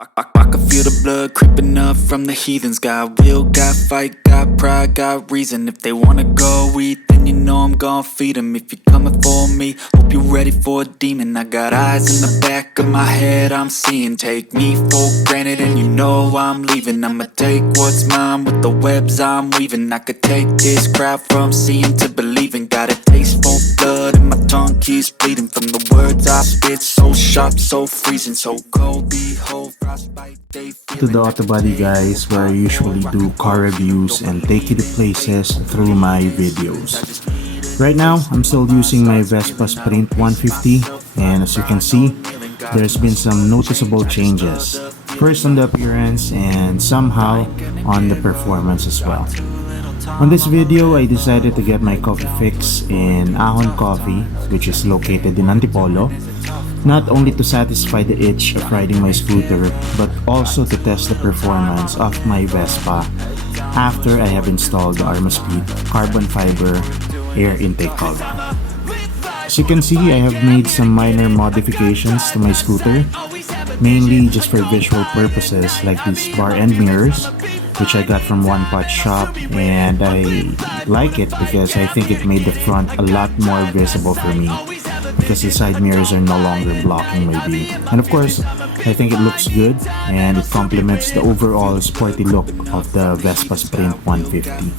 I can feel the blood creeping up from the heathens. Got will, got fight, got pride, got reason. If they wanna go eat, then you know I'm gon' feed them. If you're coming for me, hope you're ready for a demon. I got eyes in the back of my head, I'm seeing. Take me for granted and you know I'm leaving. I'ma take what's mine with the webs I'm weaving. I could take this crowd from seeing to believing. Got a taste for blood and my tongue keeps bleeding. From the words I spit, so sharp, so freezing, so cold. Behold, frostbite, they To the Auto Body guys, where I usually do car reviews and take you to places through my videos. Right now, I'm still using my Vespa Sprint 150, and as you can see, there's been some noticeable changes. First on the appearance and somehow on the performance as well. On this video, I decided to get my coffee fix in Ahon Coffee, which is located in Antipolo. Not only to satisfy the itch of riding my scooter, but also to test the performance of my Vespa after I have installed the Armaspeed carbon fiber air intake cover. As you can see, I have made some minor modifications to my scooter, mainly just for visual purposes like these bar end mirrors, which I got from one pot shop, and I like it because I think it made the front a lot more visible for me, because the side mirrors are no longer blocking my view. And of course, I think it looks good and it complements the overall sporty look of the Vespa Sprint 150.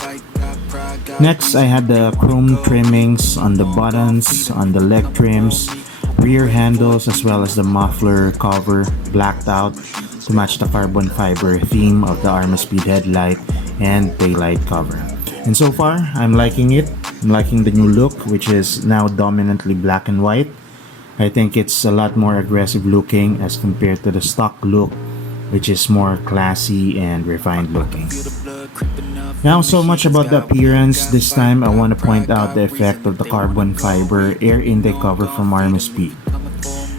Next, I had the chrome trimmings on the buttons, on the leg trims, rear handles, as well as the muffler cover blacked out to match the carbon fiber theme of the Armaspeed headlight and taillight cover. And so far, I'm liking it. I'm liking the new look, which is now dominantly black and white. I think it's a lot more aggressive looking as compared to the stock look, which is more classy and refined looking. Now, so much about the appearance. This time, I want to point out the effect of the carbon fiber air intake cover from Armaspeed.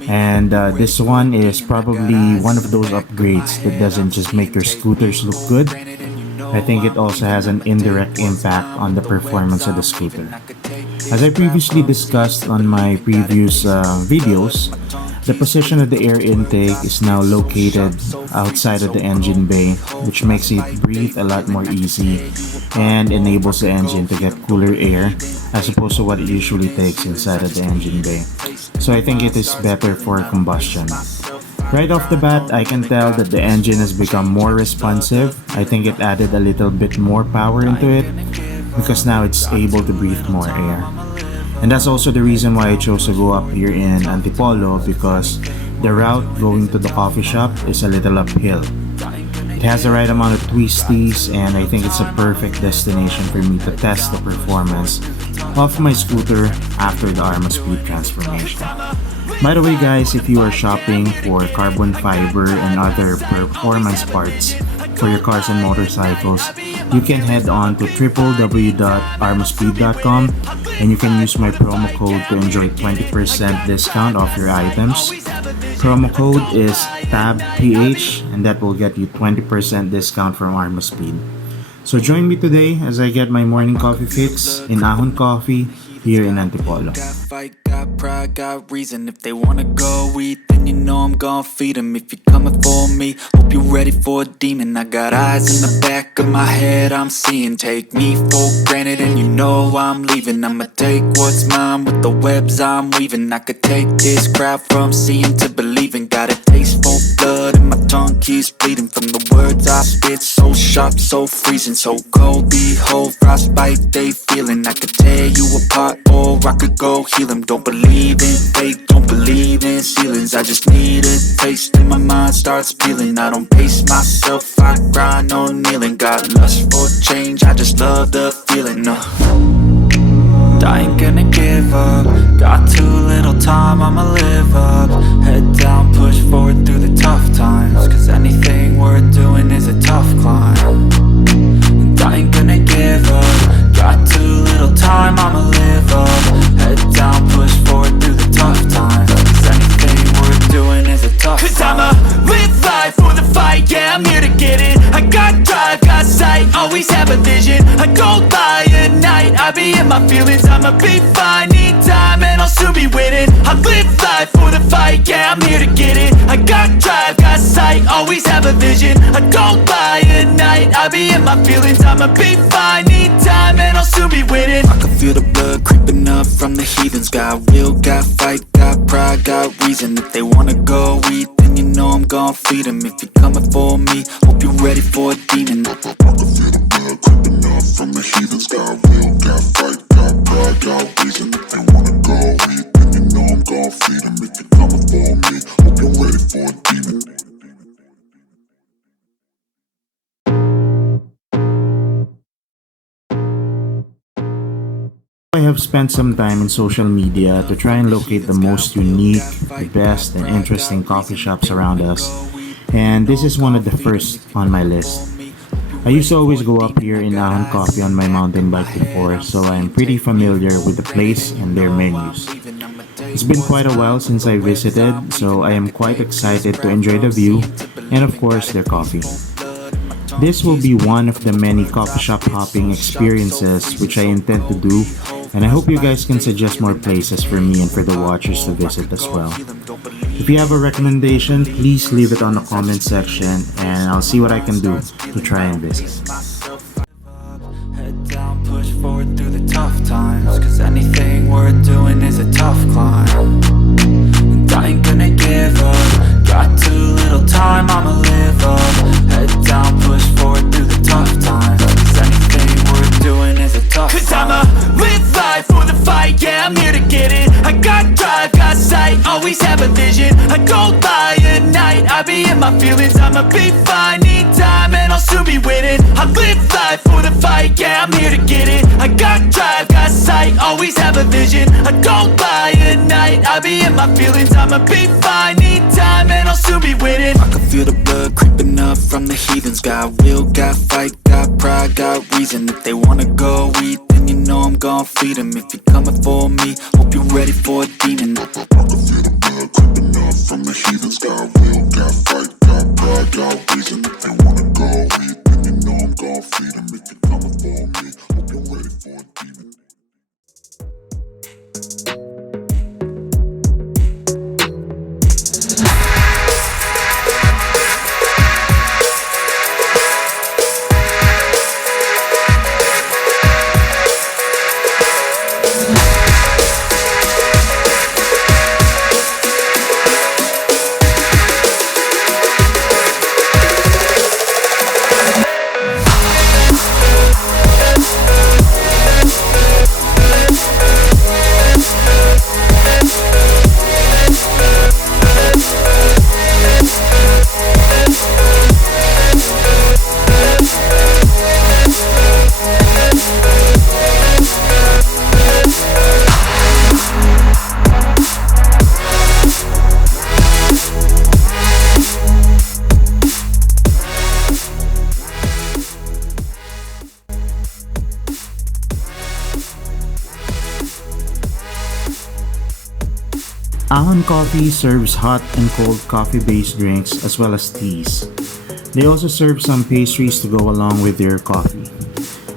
And this one is probably one of those upgrades that doesn't just make your scooters look good. I think it also has an indirect impact on the performance of the scooter. As I previously discussed on my previous videos, the position of the air intake is now located outside of the engine bay, which makes it breathe a lot more easy and enables the engine to get cooler air as opposed to what it usually takes inside of the engine bay. So I think it is better for combustion. Right off the bat, I can tell that the engine has become more responsive. I think it added a little bit more power into it because now it's able to breathe more air. And that's also the reason why I chose to go up here in Antipolo, because the route going to the coffee shop is a little uphill. It has the right amount of twisties, and I think it's a perfect destination for me to test the performance of my scooter after the Armaspeed transformation. By the way guys, if you are shopping for carbon fiber and other performance parts for your cars and motorcycles, you can head on to www.armaspeed.com and you can use my promo code to enjoy 20% discount off your items. Promo code is TABPH and that will get you 20% discount from Armaspeed. So join me today as I get my morning coffee fix in Ahon Coffee here in Antipolo. Got pride, got reason. If they wanna go eat, then you know I'm gon' feed them. If you're coming for me, hope you're ready for a demon. I got eyes in the back of my head, I'm seeing. Take me for granted and you know I'm leaving. I'ma take what's mine with the webs I'm weaving. I could take this crowd from seeing to believing. Got a taste for blood and my tongue keeps bleeding. From the words I spit, so sharp, so freezing, so cold. Behold, frostbite, they feeling. I could tear you apart or I could go heal them. Don't believe in fate, don't believe in ceilings. I just need a taste and my mind starts peeling. I don't pace myself, I grind on kneeling. Got lust for change, I just love the feeling. I ain't gonna give up. Got too little time, I'ma live up. Head down, push forward through the tough times, cause anything worth doing is a tough climb. And I ain't gonna give up. Got too little time, I'ma live up. Head down, push forward through the tough times, cause anything worth doing is a tough climb. Cause I'ma live life for the fight, yeah, I'm here to get it. I got drive, got sight, always have a vision. I don't lie at night, I be in my feelings. I'ma be fine, need time and I'll soon be winning. I live life for the fight, yeah, I'm here to get it. I got drive, got got sight, always have a vision. I don't lie at night, I be in my feelings. I'ma be fine, need time and I'll soon be winning. I can feel the blood creeping up from the heathens. Got will, got fight, got pride, got reason. If they wanna go eat, then you know I'm gon' feed them. If you're coming for me, hope you're ready for a demon. I can feel the blood creeping up from the heathens. Got will, got fight, got pride, got reason. If they wanna go eat, then you know I'm gon' feed them. If you're coming for me, hope you're ready for a demon. I have spent some time in social media to try and locate the most unique, the best, and interesting coffee shops around us, and this is one of the first on my list. I used to always go up here in Ahon Coffee on my mountain bike before, so I am pretty familiar with the place and their menus. It's been quite a while since I visited, so I am quite excited to enjoy the view and of course their coffee. This will be one of the many coffee shop hopping experiences which I intend to do, and I hope you guys can suggest more places for me and for the watchers to visit as well. If you have a recommendation, please leave it on the comment section and I'll see what I can do to try and visit. Head down, push forward through the tough times, 'cause anything worth doing is a tough climb. And I ain't gonna give up, got too little time, I'ma live up. Head down, push forward through the tough times, 'cause anything worth doing is a tough climb. 'Cause I'ma live life for the fight, yeah, I'm here to get it. I got drive, got sight, always have a vision. I don't lie at night, I be in my feelings. I'ma be fine, need time and I'll soon be winning. I live life for the fight, yeah, I'm here to get it. I got drive, got sight, always have a vision. I don't lie at night, I be in my feelings. I'ma be fine, need time and I'll soon be winning. I can feel the blood creeping up from the heathens. Got will, got fight, got pride, got reason. If they wanna go eat, then you know I'm gon' feed them. If you're coming for me, hope you're ready for a demon. I can feel the blood creeping up from the heathens. Got will, got fight, got pride, got reason. If they wanna go eat, then you know I'm gon' feed them. If you're coming for me, hope you're ready for a demon. Ahon Coffee serves hot and cold coffee-based drinks as well as teas. They also serve some pastries to go along with their coffee.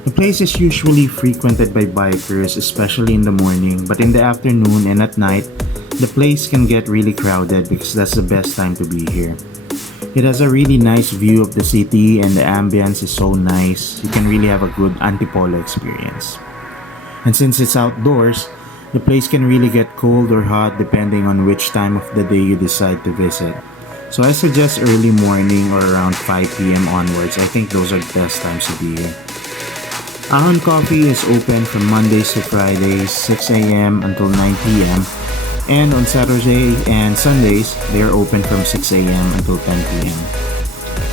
The place is usually frequented by bikers, especially in the morning, but in the afternoon and at night, the place can get really crowded because that's the best time to be here. It has a really nice view of the city and the ambience is so nice. You can really have a good Antipolo experience. And since it's outdoors, the place can really get cold or hot depending on which time of the day you decide to visit. So I suggest early morning or around 5 p.m. onwards. I think those are the best times to be here. Ahon Coffee is open from Mondays to Fridays, 6 a.m. until 9 p.m. And on Saturday and Sundays, they are open from 6 a.m. until 10 p.m.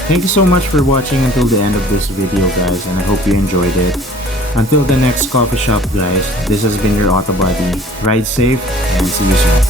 Thank you so much for watching until the end of this video, guys, and I hope you enjoyed it. Until the next coffee shop, guys, this has been your Auto Buddy. Ride safe and see you soon.